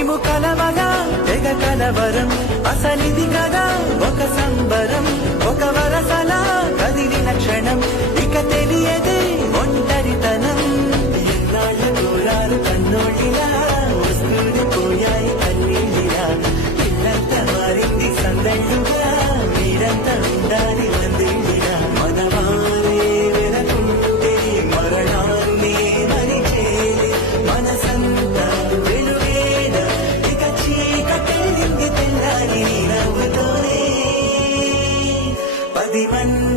మేము కలవగా తెగ కలవరం అసలిది కదా ఒక సంబరం ఒక వరసలా కదిలిన క్షణం. di man